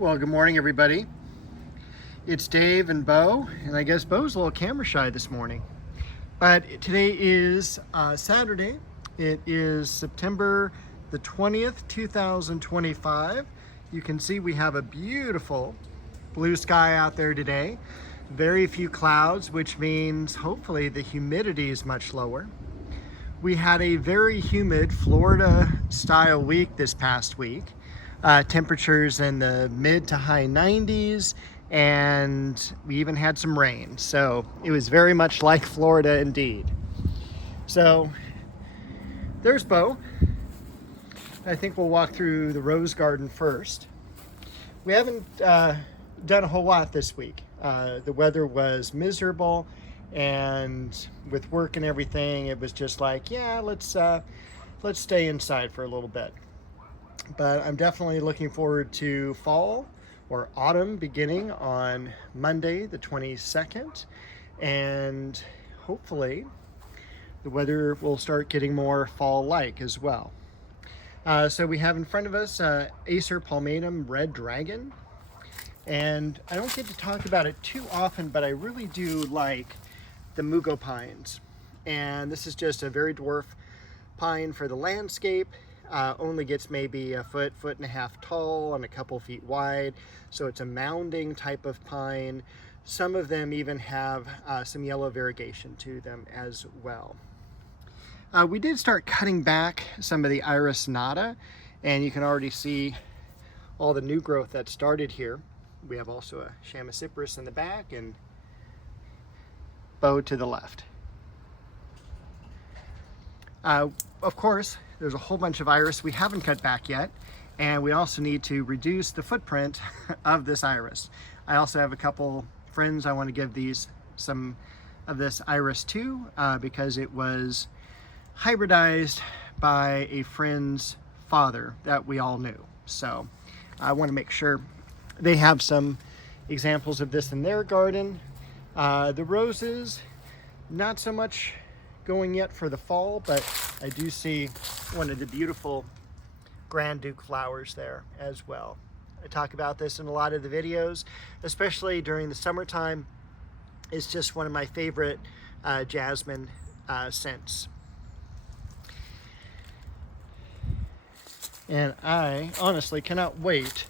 Well, good morning, everybody. It's Dave and Bo, and I guess Bo's a little camera shy this morning. But today is Saturday. It is September the 20th, 2025. You can see we have a beautiful blue sky out there today. Very few clouds, which means hopefully the humidity is much lower. We had a very humid Florida-style week this past week. Temperatures in the mid to high 90s, and we even had some rain. So it was very much like Florida indeed. So there's Bo. I think we'll walk through the rose garden first. We haven't done a whole lot this week. The weather was miserable, and with work and everything, it was just like, yeah, let's stay inside for a little bit. But I'm definitely looking forward to fall or autumn beginning on Monday the 22nd, and hopefully the weather will start getting more fall-like as well. So we have in front of us Acer palmatum red dragon, and I don't get to talk about it too often, but I really do like the mugo pines, and this is just a very dwarf pine for the landscape. Only gets maybe a foot and a half tall and a couple feet wide. So it's a mounding type of pine. Some of them even have some yellow variegation to them as well. We did start cutting back some of the iris nata, and you can already see all the new growth that started here. We have also a chamaecyparis in the back and Bo to the left. Of course, there's a whole bunch of iris we haven't cut back yet, and we also need to reduce the footprint of this iris. I also have a couple friends I want to give some of this iris to because it was hybridized by a friend's father that we all knew. So I want to make sure they have some examples of this in their garden. The roses, not so much going yet for the fall, but I do see one of the beautiful Grand Duke flowers there as well. I talk about this in a lot of the videos, especially during the summertime. It's just one of my favorite jasmine scents. And I honestly cannot wait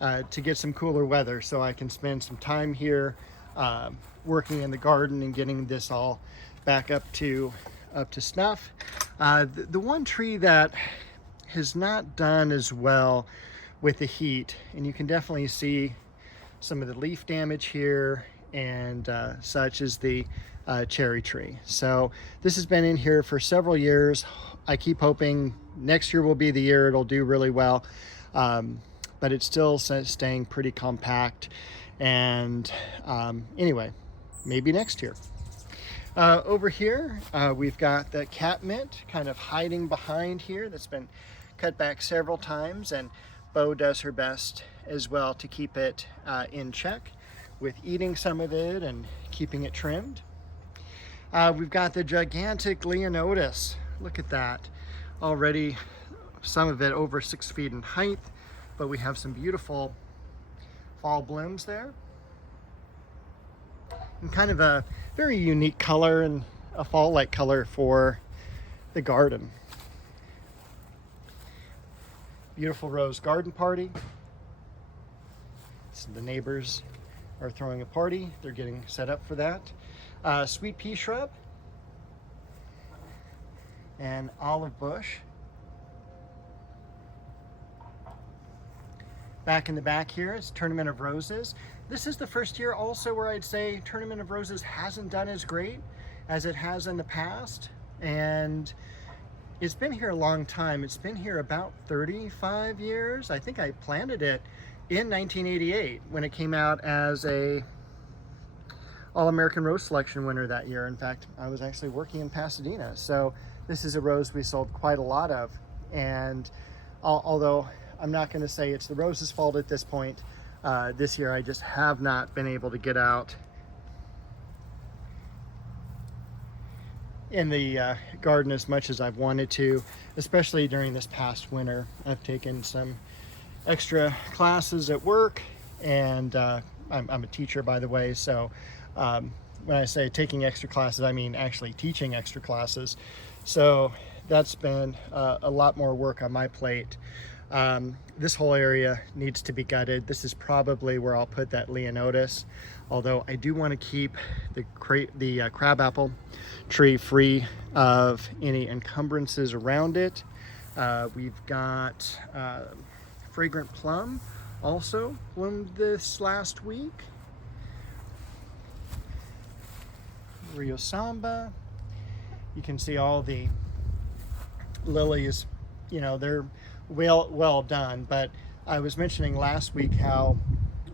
to get some cooler weather so I can spend some time here working in the garden and getting this all back up to snuff. The one tree that has not done as well with the heat, and you can definitely see some of the leaf damage here and such, is the cherry tree. So this has been in here for several years. I keep hoping next year will be the year it'll do really well, but it's still staying pretty compact. And anyway, maybe next year. Over here, we've got the catmint kind of hiding behind here that's been cut back several times, and Bo does her best as well to keep it in check with eating some of it and keeping it trimmed. We've got the gigantic Leonotis. Look at that. Already some of it over 6 feet in height, but we have some beautiful fall blooms there. And kind of a very unique color and a fall-like color for the garden. Beautiful rose garden party. So the neighbors are throwing a party. They're getting set up for that. Sweet Pea Shrub and olive bush. Back in the back here is Tournament of Roses. This is the first year also where I'd say Tournament of Roses hasn't done as great as it has in the past. And it's been here a long time. It's been here about 35 years. I think I planted it in 1988 when it came out as a All-American Rose Selection winner that year. In fact, I was actually working in Pasadena. So this is a rose we sold quite a lot of. And although I'm not going to say it's the rose's fault at this point, this year I just have not been able to get out in the garden as much as I've wanted to, especially during this past winter. I've taken some extra classes at work, and I'm a teacher, by the way, so when I say taking extra classes, I mean actually teaching extra classes. So that's been a lot more work on my plate. This whole area needs to be gutted. This is probably where I'll put that Leonotis, although I do want to keep the crabapple tree free of any encumbrances around it. We've got fragrant plum also bloomed this last week. Rio Samba. You can see all the lilies, you know, they're well done, but I was mentioning last week how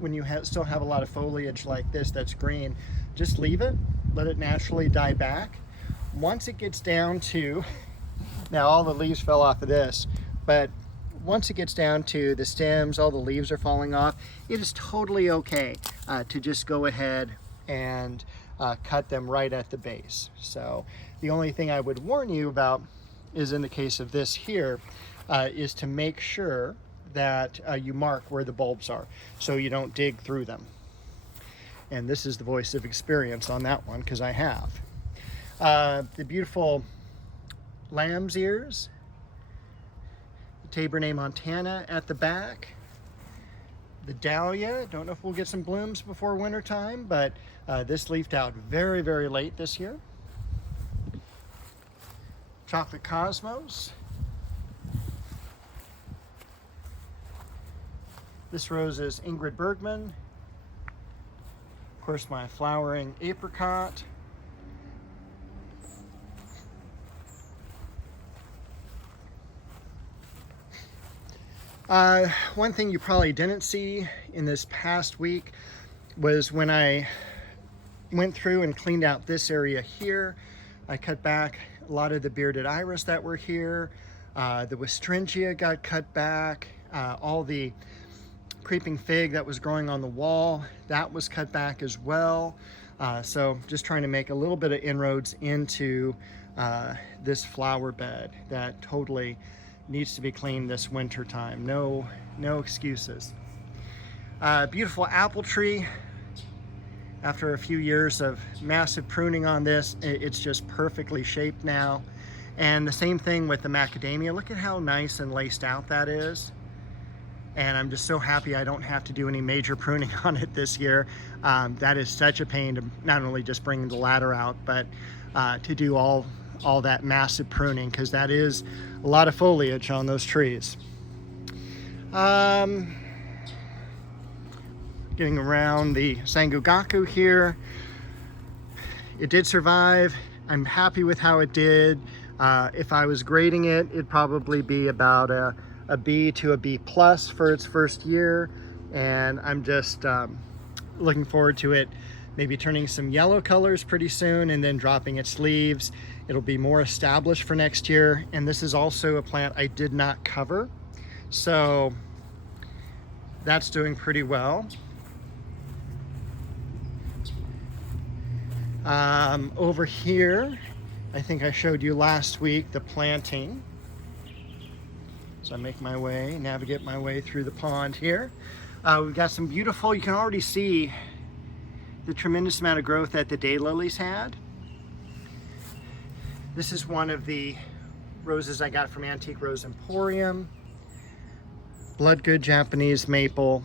when you still have a lot of foliage like this that's green, just leave it, let it naturally die back. Once it gets down to, now all the leaves fell off of this, but once it gets down to the stems, all the leaves are falling off, it is totally okay to just go ahead and cut them right at the base. So the only thing I would warn you about is in the case of this here, is to make sure that you mark where the bulbs are so you don't dig through them. And this is the voice of experience on that one, because I have. The beautiful lamb's ears, Tabernet Montana at the back, the dahlia, don't know if we'll get some blooms before winter time, but this leafed out very late this year. Chocolate Cosmos. This rose is Ingrid Bergman. Of course, my flowering apricot. One thing you probably didn't see in this past week was when I went through and cleaned out this area here. I cut back a lot of the bearded iris that were here. The Westringia got cut back. All the creeping fig that was growing on the wall, that was cut back as well. So just trying to make a little bit of inroads into this flower bed that totally needs to be cleaned this winter time. No excuses. Beautiful apple tree. After a few years of massive pruning on this, it's just perfectly shaped now. And the same thing with the macadamia. Look at how nice and laced out that is. And I'm just so happy I don't have to do any major pruning on it this year. That is such a pain to not only just bring the ladder out, but to do all that massive pruning, because that is a lot of foliage on those trees. Getting around the Sangogaku here. It did survive. I'm happy with how it did. If I was grading it, it'd probably be about a B to a B plus for its first year. And I'm just looking forward to it maybe turning some yellow colors pretty soon and then dropping its leaves. It'll be more established for next year. And this is also a plant I did not cover, so that's doing pretty well. Over here, I think I showed you last week the planting. So I make my way, navigate my way through the pond here. We've got some beautiful, you can already see the tremendous amount of growth that the daylilies had. This is one of the roses I got from Antique Rose Emporium. Bloodgood Japanese maple,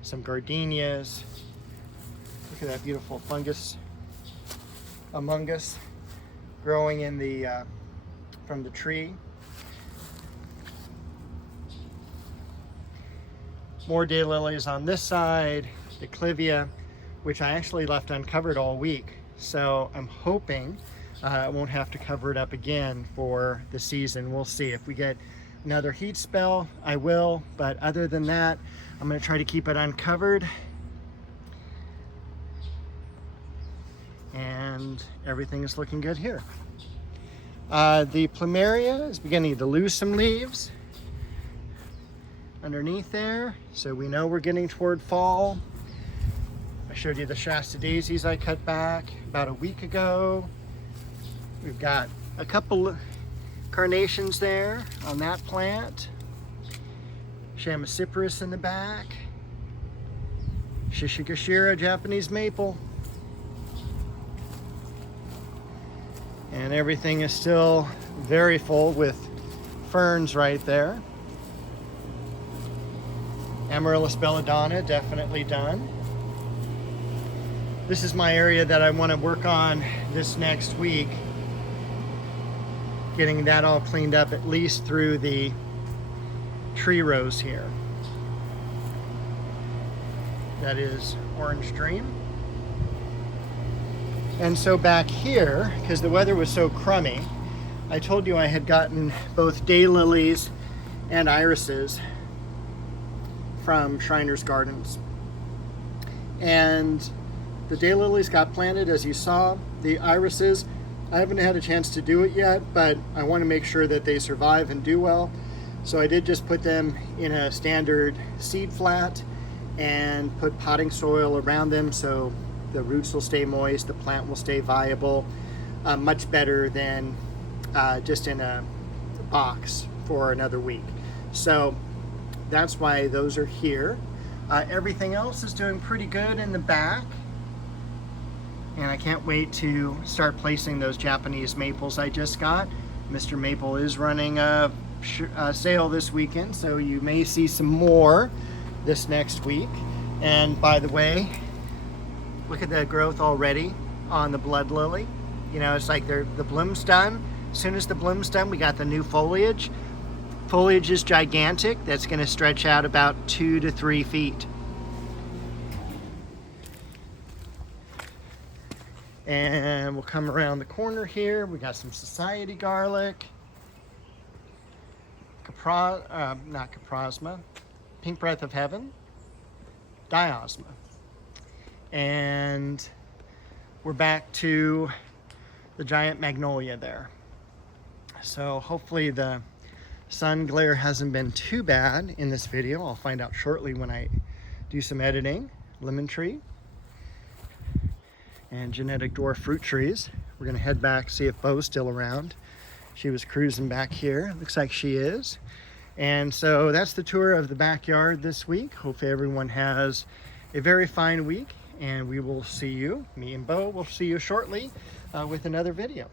some gardenias. Look at that beautiful fungus among us growing in the from the tree. More daylilies on this side, the clivia, which I actually left uncovered all week. So I'm hoping I won't have to cover it up again for the season. We'll see. If we get another heat spell, I will. But other than that, I'm going to try to keep it uncovered. And everything is looking good here. The plumeria is beginning to lose some leaves underneath there, so we know we're getting toward fall. I showed you the Shasta daisies I cut back about a week ago. We've got a couple carnations there on that plant. Chamacypris in the back. Shishigashira, Japanese maple. And everything is still very full with ferns right there. Amaryllis belladonna, definitely done. This is my area that I want to work on this next week. Getting that all cleaned up at least through the tree rows here. That is Orange Dream. And so back here, because the weather was so crummy, I told you I had gotten both daylilies and irises from Shriner's Gardens. And the daylilies got planted, as you saw. The irises, I haven't had a chance to do it yet, but I want to make sure that they survive and do well. So I did just put them in a standard seed flat and put potting soil around them so the roots will stay moist, the plant will stay viable, much better than just in a box for another week. So that's why those are here. Everything else is doing pretty good in the back. And I can't wait to start placing those Japanese maples I just got. Mr. Maple is running a sale this weekend, so you may see some more this next week. And by the way, look at the growth already on the blood lily. You know, it's like the bloom's done. As soon as the bloom's done, we got the new foliage. Foliage is gigantic. That's going to stretch out about 2 to 3 feet. And we'll come around the corner here. We got some society garlic. Not caprosma. Pink breath of heaven. Diosma. And we're back to the giant magnolia there. So hopefully the sun glare hasn't been too bad in this video. I'll find out shortly when I do some editing. Lemon tree and genetic dwarf fruit trees. We're gonna head back, see if Bo's still around. She was cruising back here. Looks like she is. And so that's the tour of the backyard this week. Hopefully everyone has a very fine week, and we will see you, me and Bo will see you shortly with another video.